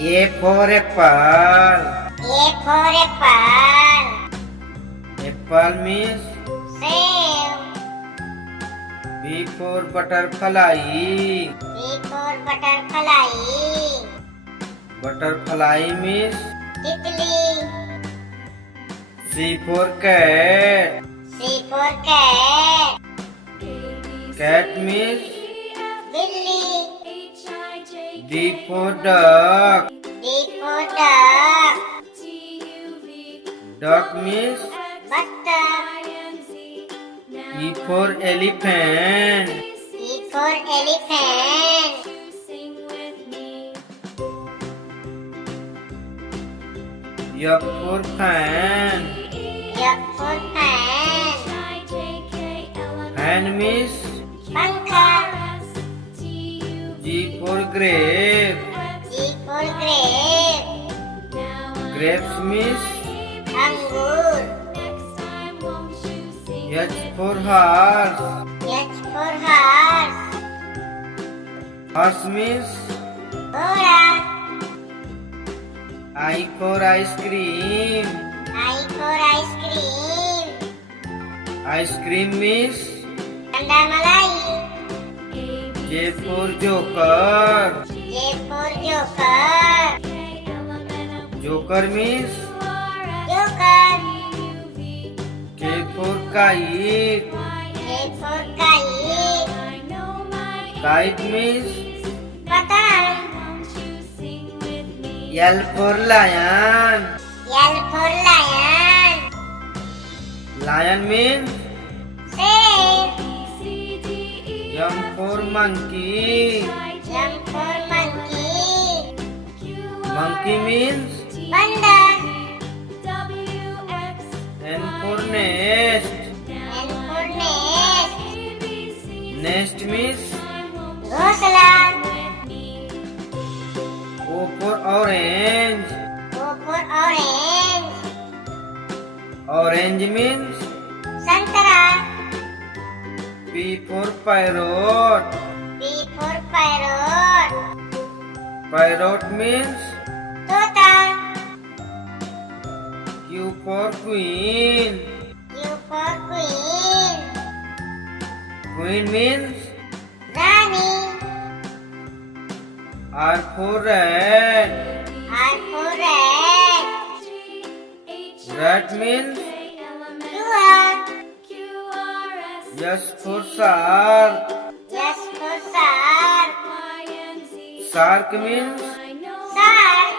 A for apple. A for apple. Apple means Save. B for butterfly. B for butterfly. Butterfly means Tickly. C for cat. C for cat. Cat means Billy. D for duck. D for duck. Duck means Buttercup. E for elephant. E for elephant. F for fan. F for fan. Fan means Pankha. G for grape. G for grape. Grapes means Angur. H for horse. H for horse. Horse means Ghoda. I for ice cream. I for ice cream. Ice cream means Tanda Malai. J for joker. J for joker. Joker means Joker. K for kite. K for kite. Kite means Patang. L for lion. L for lion. Lion means Save. M for monkey. M for monkey. Monkey means Panda. N for nest. N for nest. Nest means Ghosla. O for orange. O for orange. Orange means Santara. P for parrot. P for parrot. Parrot means Tota. Q for queen. Q for queen. Queen means Rani. R for rat. R for rat. Rat means Dua. S for shark. S for shark. Shark means Shark.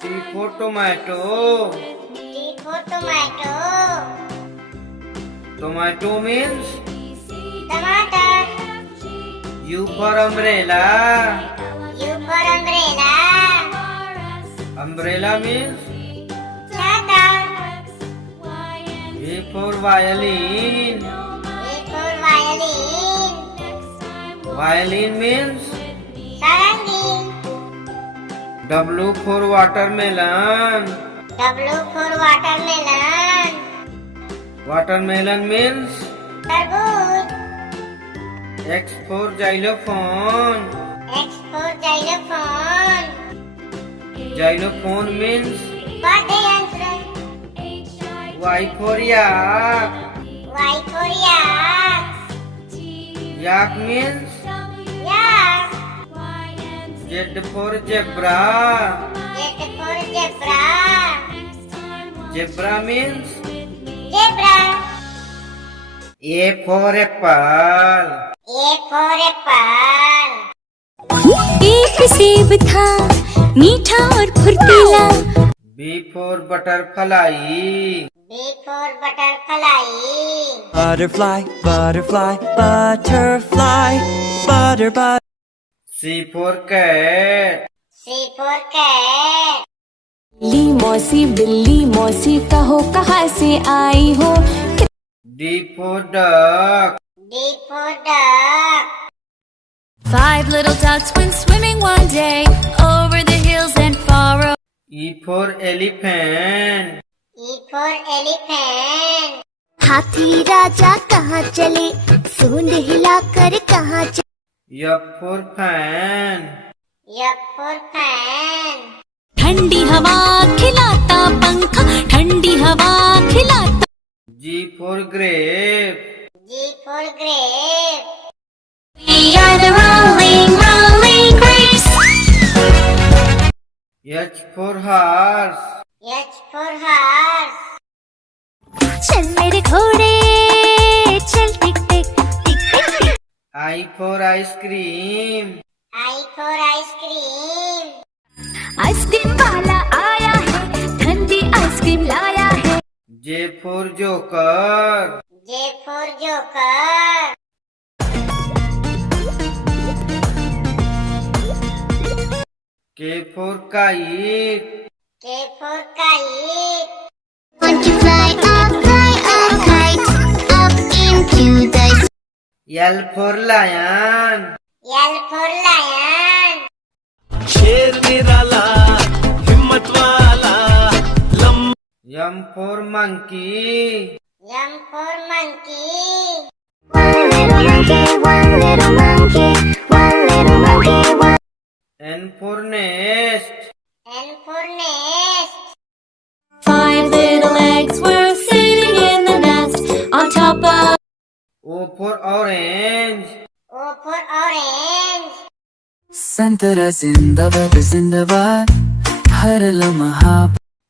T for tomato. T for tomato. Tomato means Tomato. U for umbrella. U for umbrella. Umbrella means Chata. V for violin. V for violin. Violin means Sarangi. W for watermelon. W for watermelon. Watermelon means Tarbooj. X for xylophone. X for xylophone. Xylophone means वाद्ययंत्र. Y for yak. Y for yak. Yak means Yak. Z for zebra. Z for zebra. Zebra means Zebra. A for apple. A for apple. एक सेब था मीठा और फुर्तीला। B for butterfly. B for butterfly. Butterfly, butterfly, butterfly, butter. C for cat. C for cat. बिल्ली मौसी कहो कहाँ से आई हो। D for duck. D for duck. 5 little ducks went swimming one day over the hills and far away. E for elephant. E for elephant. हाथी राजा कहाँ चले, सूंड हिलाकर कहाँ चले। F for fan. F for fan. ठंडी हवा खिलाता पंखा, ठंडी हवा खिलाता। G for grape. G for grape. We are the rolling, rolling grapes. H for horse. H for horse. चल मेरे घोड़े चल टिक टिक टिक टिक टिक। I for ice cream. I for ice cream. Ice cream वाला आया है, ठंडी आइसक्रीम लाया है। J for joker. J for joker. K for kite. K for kite. Want to fly a kite up into the sky. L for lion. L for lion. शेर निराला हिम्मत वाला M for monkey. M for monkey. One little monkey, one little monkey, one little monkey, one. N for nest. N for nest. 5 little eggs were sitting in the nest on top of. O for orange. O for orange. संतरा जिंदाबाद हर लम्हा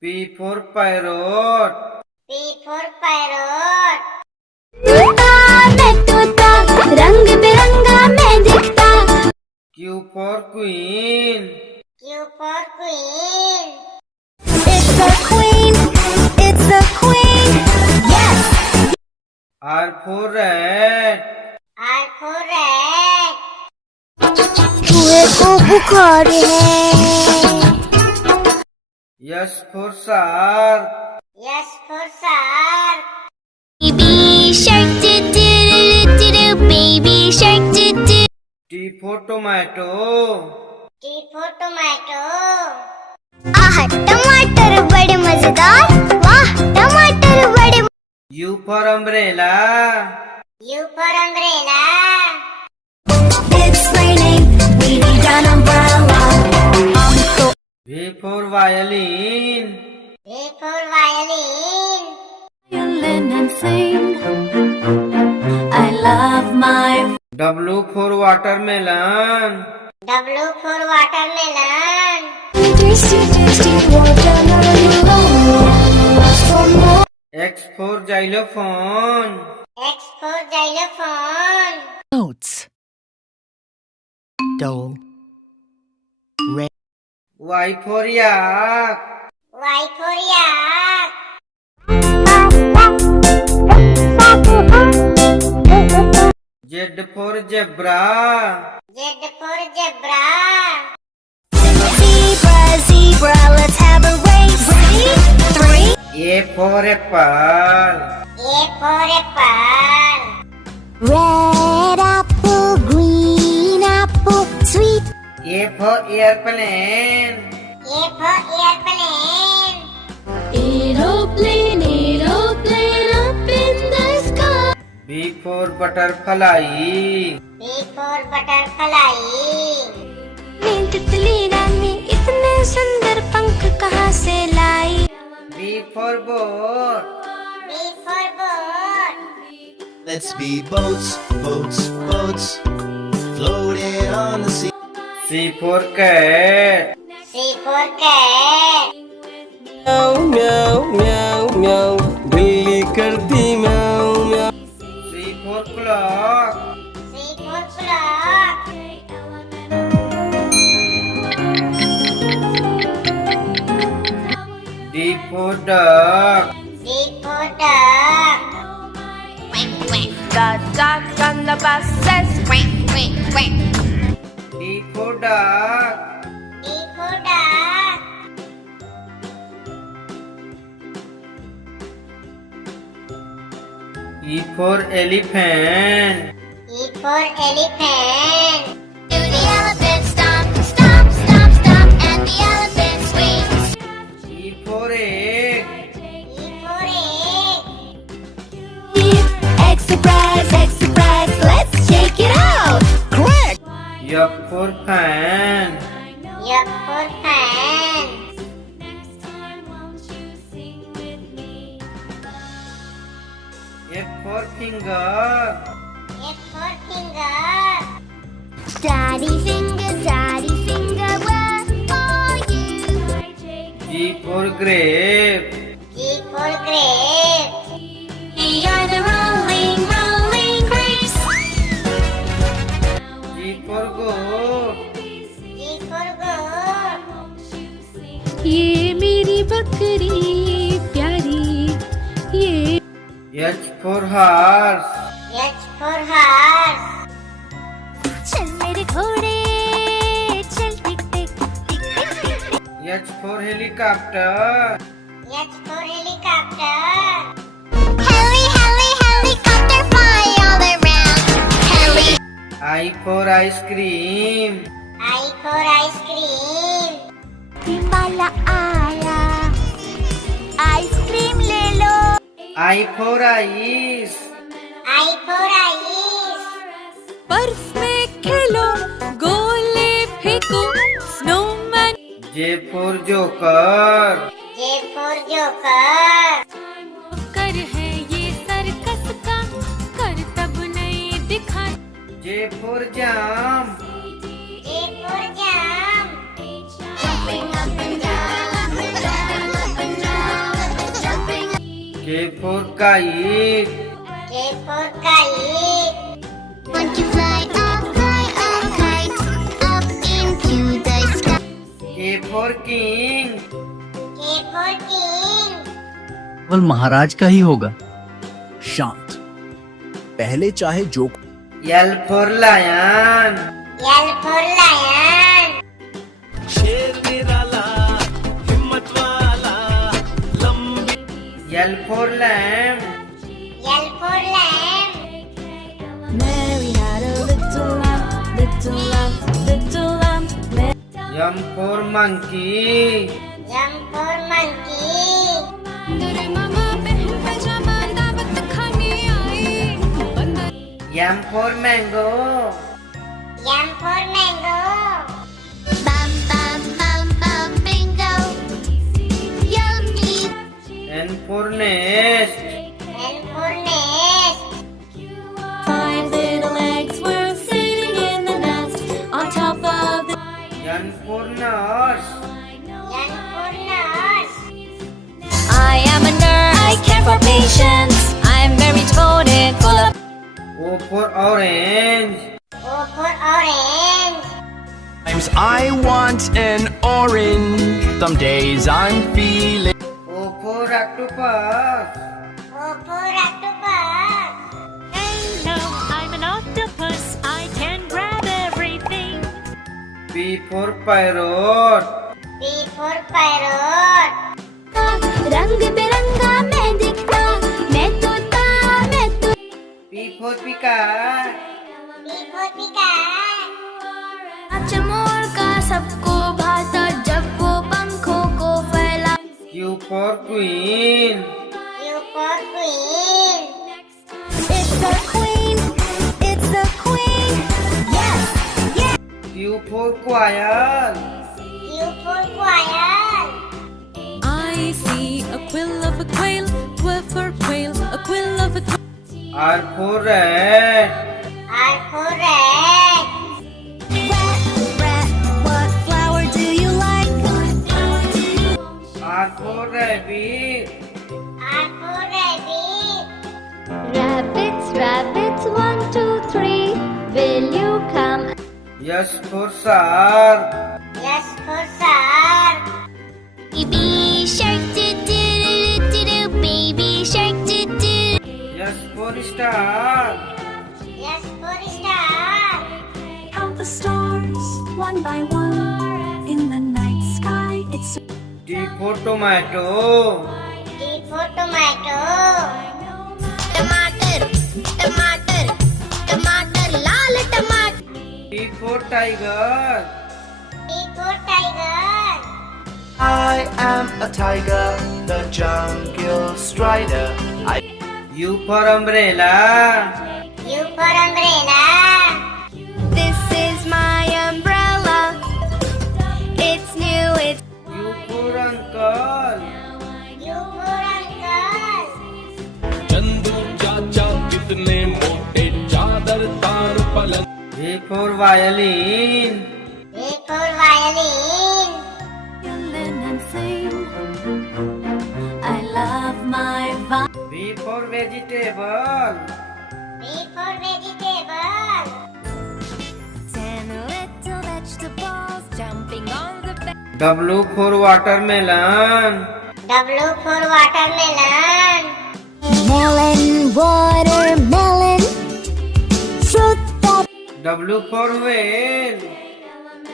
P for parrot. P for parrot. तोता मैं तोता रंग बिरंगा मैं दिखता। Q for queen. Q for queen. It's a queen, it's a queen. Yes. R for rat. R for rat. चूहे को बुखार है। S for shark. S for shark. Baby shark do do do do do, baby shark do do. T for tomato. T for tomato. आह टमाटर बड़े मजेदार, वाह टमाटर बड़े। U for umbrella. U for umbrella. It's raining, we need an umbrella. V for violin. V for violin. Violin and sing. I love my. W for watermelon. W for watermelon. Thirsty, thirsty watermelon. For more. X for xylophone. X for xylophone. Notes. Dole. Y for yak. Y for yak. Z for zebra. Z for zebra. Zebra, zebra, let's have a race. 3. A for apple. A for apple. Red apple, green apple, sweet. A for airplane. A for airplane. Aeroplane, aeroplane up in the sky. B for butterfly. B for butterfly. तितली रानी इतने सुंदर पंख कहाँ से लाई? B for boat. B for boat. Let's be boats, boats, boats, floating on the sea. C for cat. C for cat. म्याऊ म्याऊ म्याऊ म्याऊ बिल्ली करती म्याऊ म्याऊ C for clock. C for clock. D for duck. D for duck. The duck on the bus says quack, quack, quack. D for duck. D for duck. E for elephant. E for elephant. Do the elephant stomp, stomp, stomp, stomp, and the elephant swings. E for egg. E for egg. Egg surprise, let's check it out. F for fan. F for fan. F for finger. F for finger. Daddy finger, where are you? G for grape. G for grape. We are the rolling, rolling grapes. G for goat. G for goat. ये मेरी बकरी प्यारी ये H for horse. H for horse. चल मेरे घोड़े चल टिक टिक टिक टिक टिक टिक। H for helicopter. H for helicopter. Helicopter fly all around. I for ice cream. I for ice cream. Himalaya आया आइसक्रीम ले लो। I for ice. I for ice. बर्फ में खेलो गोले फेंको snowman J for joker. J for joker. कर है ये circus का कर तब नहीं दिखा J for jump. J for jump. K for kite. K for kite. Want to fly up kite up into the sky. K for king. K for king. केवल महाराज का ही होगा। शांत। पहले चाहे जो L for lion. L for lion. L for lamb. L for lamb. Mary had a little lamb, little lamb, little lamb. M for monkey. M for monkey. मेरे मामा बहन पैजामा दावत खाने आई M for mango. M for mango. Bam bam bam bam bingo. Yummy. N for nest. N for nest. 5 little eggs were sitting in the nest on top of the N for nurse. N for nurse. I am a nurse. I care for patients. I'm very devoted, full of O for orange. O for orange. Sometimes I want an orange. Some days I'm feeling. O for octopus. O for octopus. Hello, I'm an octopus. I can grab everything. P for parrot. P for parrot. रंग बिरंगा मैं दिखता मैं तोता मैं तो P for peacock. P for peacock. चमोर का सबको भाता जब वो पंखों को फैला। Q for queen. Q for queen. It's the queen, it's the queen. Yes, yes. Q for quail. Q for quail. I see a quill of a quail, quill for quail, a quill of a quail. R for rat. R for rat. Rat, what flower do you like? R for rabbit. R for rabbit. Rabbits, rabbits, 1, 2, 3. Will you come? S for shark. S for shark. Baby shark, do do do do do. Baby shark, do do. S for star. S for star. Count the stars one by one in the night sky. It's T for tomato. T for tomato. टमाटर टमाटर टमाटर लाल टमाटर। T for tiger. T for tiger. I am a tiger, the jungle strider. U for umbrella. U for umbrella. This is my umbrella. इतने मोटे चादर तार पलंग V for violin. V for violin. and sing. I love my V for vegetable. V for vegetable. 10 little vegetables jumping on the bed. W for watermelon. W for watermelon. Melon, watermelon, fruit that W for whale.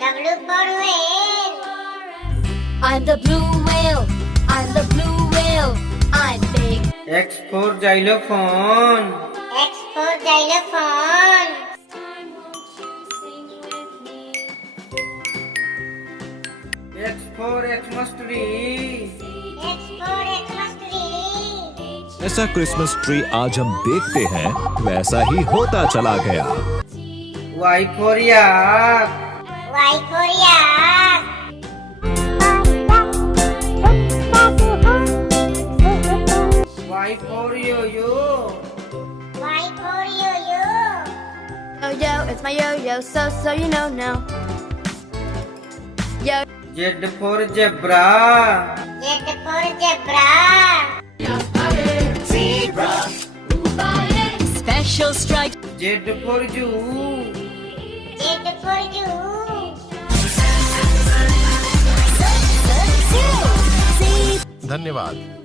W for whale. I'm the blue whale. I'm the blue whale. I'm big. X for xylophone. X for xylophone. X for Xmas tree. X for Xmas tree. ऐसा Christmas tree आज हम देखते हैं वैसा ही होता चला गया। Y for yak. Y for yak. Y for yo-yo. Y for yo-yo. Yo-yo, it's my yo-yo, so you know now. Yo. Z for zebra. Z for zebra. special stripes. Z for zoo. Z for zoo. धन्यवाद।